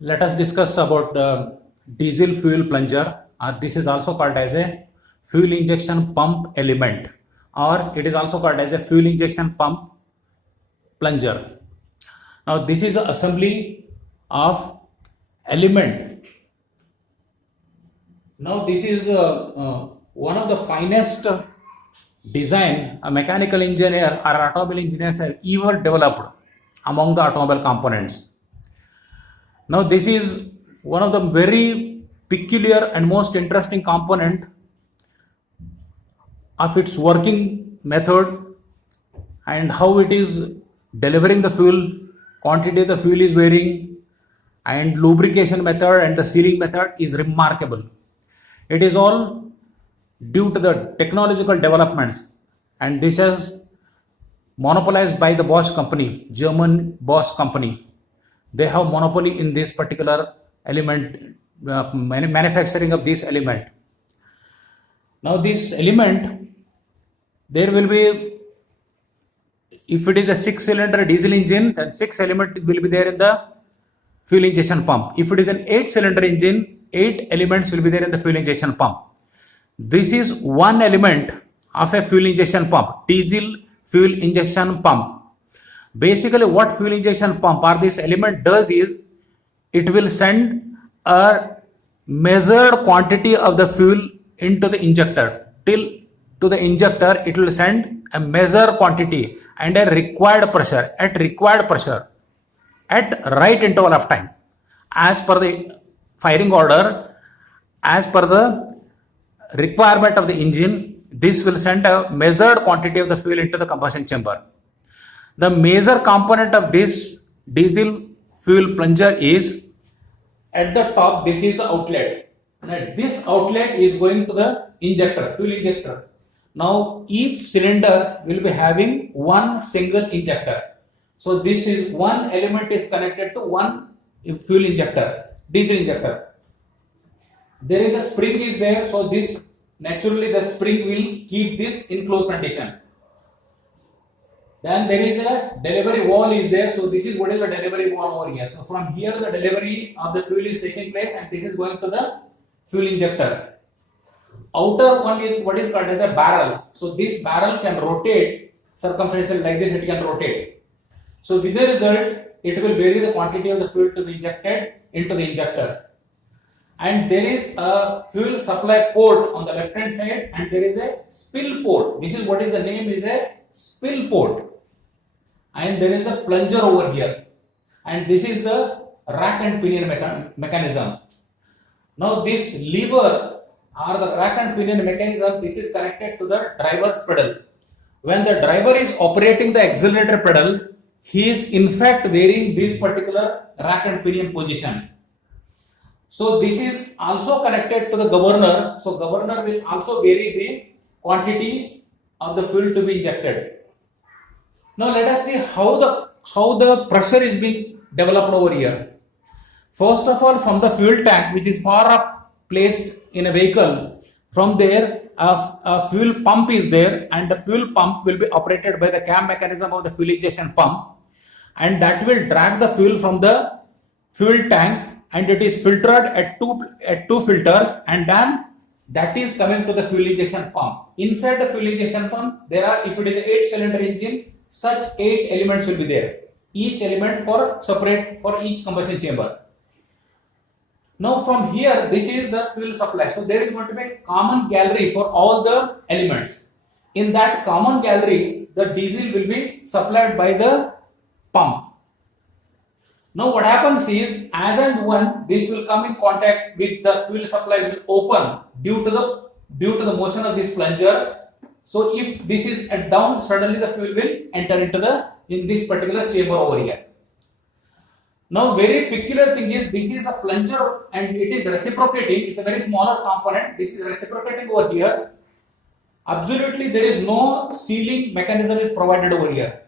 Let us discuss about the diesel fuel plunger, or this is also called as a fuel injection pump element, or it is also called as a fuel injection pump plunger. Now this is the assembly of element. Now this is one of the finest design a mechanical engineer or automobile engineers have ever developed among the automobile components. Now this is one of the very peculiar and most interesting component of its working method and how it is delivering the fuel, quantity of the fuel is varying, and lubrication method and the sealing method is remarkable. It is all due to the technological developments, and this is monopolized by the Bosch company, German Bosch company. They have monopoly in this particular element, manufacturing of this element. Now this element, there will be, if it is a 6-cylinder diesel engine, then 6 elements will be there in the fuel injection pump. If it is an 8-cylinder engine, 8 elements will be there in the fuel injection pump. This is one element of a fuel injection pump, diesel fuel injection pump. Basically what fuel injection pump or this element does is, it will send a measured quantity of the fuel into the injector. Till to the injector, it will send a measured quantity and a required pressure at right interval of time, as per the firing order, as per the requirement of the engine. This will send a measured quantity of the fuel into the combustion chamber. The major component of this diesel fuel plunger is, at the top, this is the outlet, and this outlet is going to the injector, fuel injector. Now each cylinder will be having one single injector. So this is one element is connected to one fuel injector, diesel injector. There is a spring is there, so this naturally the spring will keep this in closed condition. Then there is a delivery wall is there, so this is what is the delivery wall over here. So from here the delivery of the fuel is taking place, and this is going to the fuel injector. Outer one is what is called as a barrel. So this barrel can rotate circumferentially like this, it can rotate. So with the result, it will vary the quantity of the fuel to be injected into the injector. And there is a fuel supply port on the left hand side, and there is a spill port. This is what is the name is a spill port. And there is a plunger over here, and this is the rack and pinion mechanism. Now this lever or the rack and pinion mechanism, this is connected to the driver's pedal. When the driver is operating the accelerator pedal, he is in fact varying this particular rack and pinion position. So this is also connected to the governor. So governor will also vary the quantity of the fuel to be injected. Now let us see how the pressure is being developed over here. First of all, from the fuel tank, which is far off placed in a vehicle, from there a fuel pump is there, and the fuel pump will be operated by the cam mechanism of the fuel injection pump, and that will drag the fuel from the fuel tank, and it is filtered at two filters, and then that is coming to the fuel injection pump. Inside the fuel injection pump, there are, if it is an 8-cylinder engine, such 8 elements will be there, each element for separate for each combustion chamber. Now from here, this is the fuel supply. So there is going to be a common gallery for all the elements. In that common gallery, the diesel will be supplied by the pump. Now what happens is, as and when this will come in contact with the fuel supply will open due to the motion of this plunger. So if this is at down, suddenly the fuel will enter into in this particular chamber over here. Now very peculiar thing is, this is a plunger and it is reciprocating. It's a very smaller component. This is reciprocating over here. Absolutely there is no sealing mechanism is provided over here.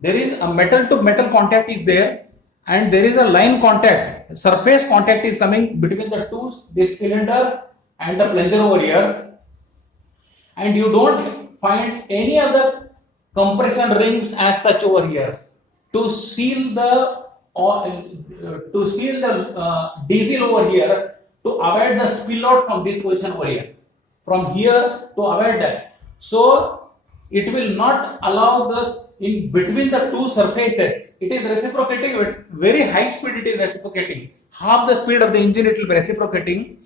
There is a metal to metal contact is there, and there is a line contact, surface contact is coming between the two, this cylinder and the plunger over here. And you don't find any other compression rings as such over here to seal or to seal the diesel over here to avoid the spill out from this position over here. From here to avoid that. So it will not allow this in between the two surfaces. It is reciprocating with very high speed. It is reciprocating. Half the speed of the engine it will be reciprocating.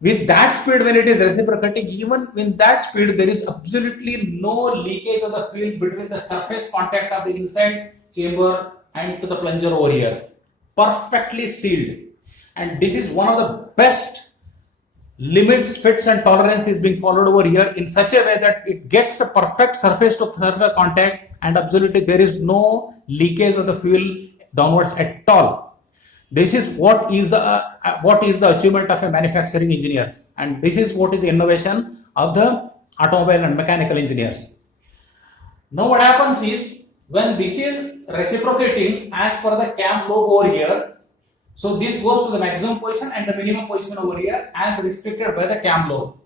With that speed, when it is reciprocating, even with that speed, there is absolutely no leakage of the fuel between the surface contact of the inside chamber and to the plunger over here. Perfectly sealed. And this is one of the best limits, fits and tolerance is being followed over here in such a way that it gets a perfect surface to surface contact and absolutely there is no leakage of the fuel downwards at all. This is what is the achievement of a manufacturing engineers, and this is what is the innovation of the automobile and mechanical engineers. Now what happens is when this is reciprocating as per the cam lobe over here, so this goes to the maximum position and the minimum position over here as restricted by the cam lobe.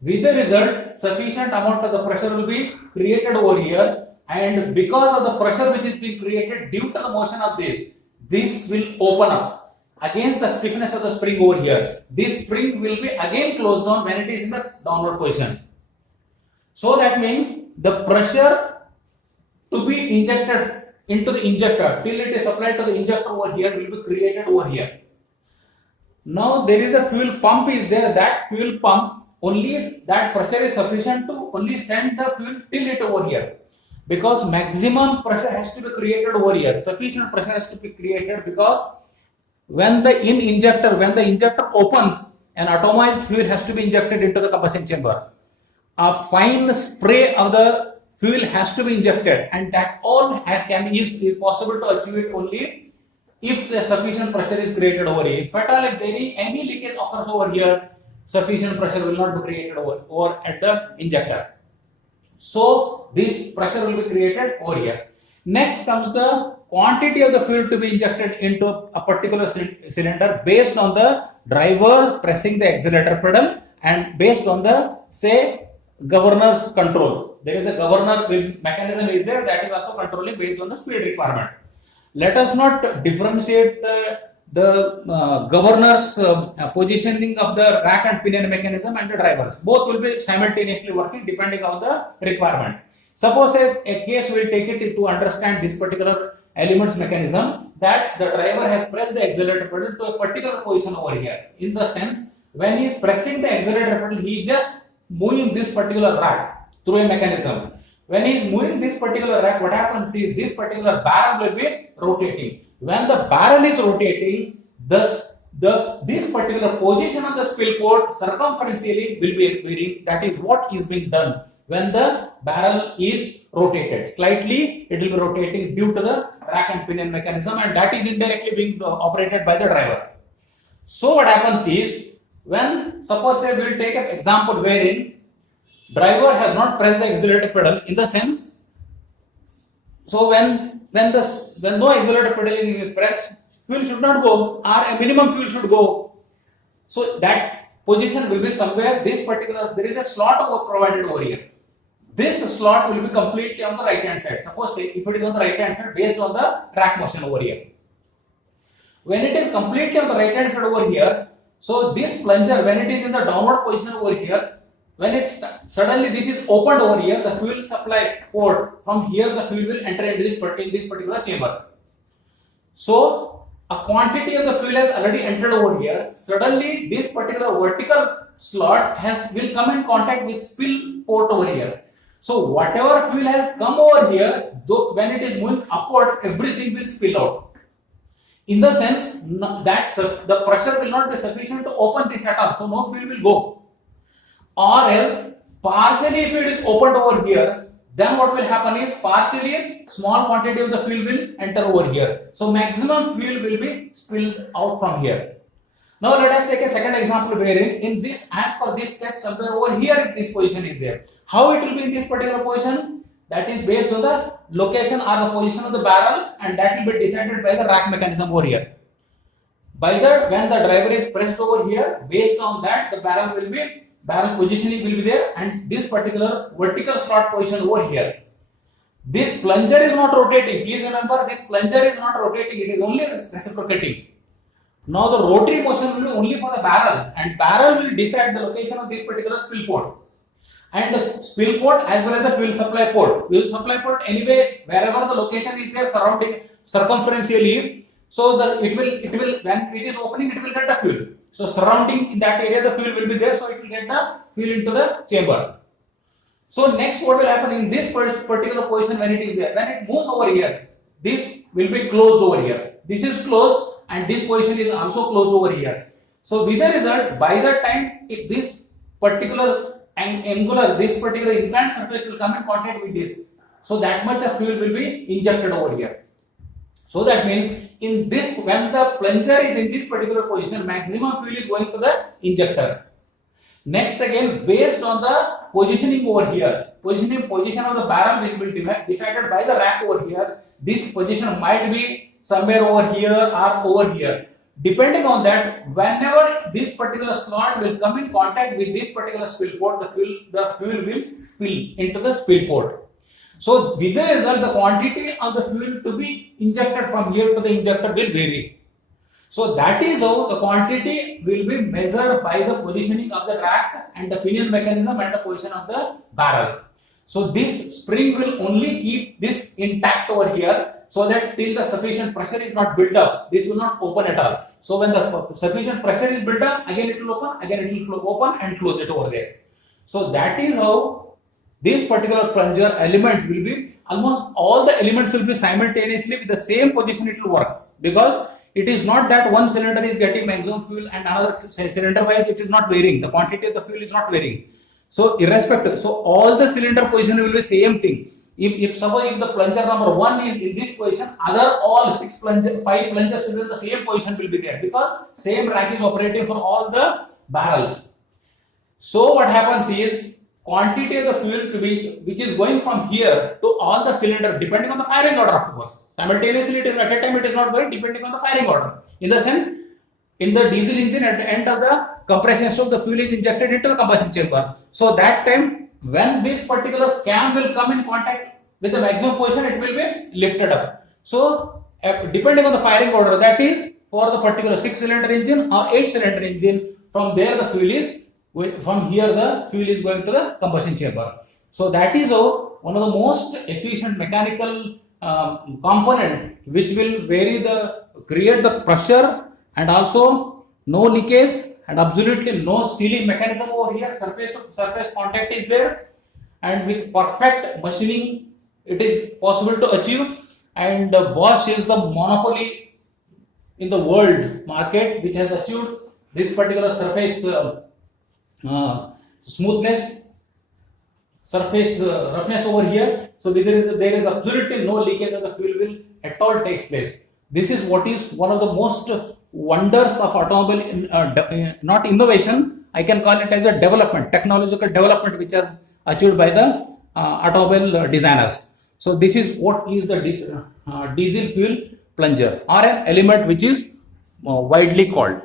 With the result, sufficient amount of the pressure will be created over here, and because of the pressure which is being created due to the motion of this will open up against the stiffness of the spring over here. This spring will be again closed down when it is in the downward position. So that means the pressure to be injected into the injector till it is supplied to the injector over here will be created over here. Now there is a fuel pump is there. That fuel pump only that pressure is sufficient to only send the fuel till it over here. Because maximum pressure has to be created over here, sufficient pressure has to be created because when the injector opens, an atomized fuel has to be injected into the combustion chamber. A fine spray of the fuel has to be injected, and that all is possible to achieve it only if a sufficient pressure is created over here. If at all if there is any leakage occurs over here, sufficient pressure will not be created over at the injector. So this pressure will be created over here. Next comes the quantity of the fuel to be injected into a particular cylinder based on the driver pressing the accelerator pedal and based on the governor's control. There is a governor mechanism is there that is also controlling based on the speed requirement. Let us not differentiate the governor's positioning of the rack and pinion mechanism and the drivers. Both will be simultaneously working depending on the requirement. Suppose a case will take it to understand this particular elements mechanism that the driver has pressed the accelerator pedal to a particular position over here. In the sense, when he is pressing the accelerator pedal, he is just moving this particular rack through a mechanism. When he is moving this particular rack, what happens is this particular barrel will be rotating. When the barrel is rotating, this particular position of the spill port circumferentially will be varying. That is what is being done when the barrel is rotated. Slightly, it will be rotating due to the rack and pinion mechanism, and that is indirectly being operated by the driver. So what happens is, when suppose we will take an example wherein driver has not pressed the accelerator pedal in the sense, so when no accelerator pedal is pressed, fuel should not go or a minimum fuel should go. So that position will be somewhere this particular, there is a slot provided over here. This slot will be completely on the right hand side. Suppose say if it is on the right hand side based on the rack motion over here. When it is completely on the right hand side over here, so this plunger when it is in the downward position over here, when it's suddenly this is opened over here, the fuel supply port, from here the fuel will enter into this particular chamber. So a quantity of the fuel has already entered over here. Suddenly this particular vertical slot will come in contact with spill port over here. So whatever fuel has come over here, when it is moving upward, everything will spill out. In the sense that the pressure will not be sufficient to open this at all, so no fuel will go. Or else, partially if it is opened over here, then what will happen is partially small quantity of the fuel will enter over here. So maximum fuel will be spilled out from here. Now let us take a second example wherein in this, as per this test, somewhere over here this position is there. How it will be in this particular position? That is based on the location or the position of the barrel, and that will be decided by the rack mechanism over here. When the driver is pressed over here, based on that the barrel positioning will be there, and this particular vertical slot position over here. This plunger is not rotating. Please remember, this plunger is not rotating. It is only reciprocating. Now the rotary motion will be only for the barrel, and barrel will decide the location of this particular spill port. And the spill port as well as the fuel supply port. Fuel supply port anyway, wherever the location is there surrounding circumferentially, so it will when it is opening, it will get the fuel. So surrounding in that area, the fuel will be there, so it will get the fuel into the chamber. So next, what will happen in this particular position when it is there? When it moves over here, this will be closed over here. This is closed, and this position is also closed over here. So with the result, by the time this particular this particular inclined surface will come in contact with this, so that much of fuel will be injected over here. So that means in this, when the plunger is in this particular position, maximum fuel is going to the injector. Next, again, based on the positioning over here, position of the barrel will be decided by the rack over here. This position might be somewhere over here or over here. Depending on that, whenever this particular slot will come in contact with this particular spill port, the fuel will spill into the spill port. So with the result, the quantity of the fuel to be injected from here to the injector will vary. So that is how the quantity will be measured by the positioning of the rack and the pinion mechanism and the position of the barrel. So this spring will only keep this intact over here, so that till the sufficient pressure is not built up, this will not open at all. So when the sufficient pressure is built up, again it will open, again it will open and close it over there. So that is how this particular plunger element will be, almost all the elements will be simultaneously with the same position it will work, because it is not that one cylinder is getting maximum fuel and another cylinder wise it is not varying. The quantity of the fuel is not varying. So irrespective, so all the cylinder position will be same thing. If suppose if the plunger number 1 is in this position, other all 5 plungers will be in the same position will be there, because same rack is operating for all the barrels. So what happens is, quantity of the fuel to be which is going from here to all the cylinder, depending on the firing order, of course. Simultaneously, it is at a time it is not going, depending on the firing order. In the sense, in the diesel engine, at the end of the compression stroke, the fuel is injected into the combustion chamber. So that time, when this particular cam will come in contact with the maximum position, it will be lifted up. So depending on the firing order, that is for the particular 6-cylinder engine or 8-cylinder engine, from there the fuel is, from here the fuel is going to the combustion chamber. So that is how one of the most efficient mechanical component which will create the pressure and also no leakage and absolutely no sealing mechanism over here. Surface to surface contact is there, and with perfect machining it is possible to achieve. And Bosch is the monopoly in the world market which has achieved this particular surface smoothness, surface roughness over here. So there is absolutely no leakage of the fuel will at all takes place. This is what is one of the most wonders of automobile, not innovations, I can call it as a development, technological development which is achieved by the automobile designers. So this is what is the diesel fuel plunger, or an element which is widely called.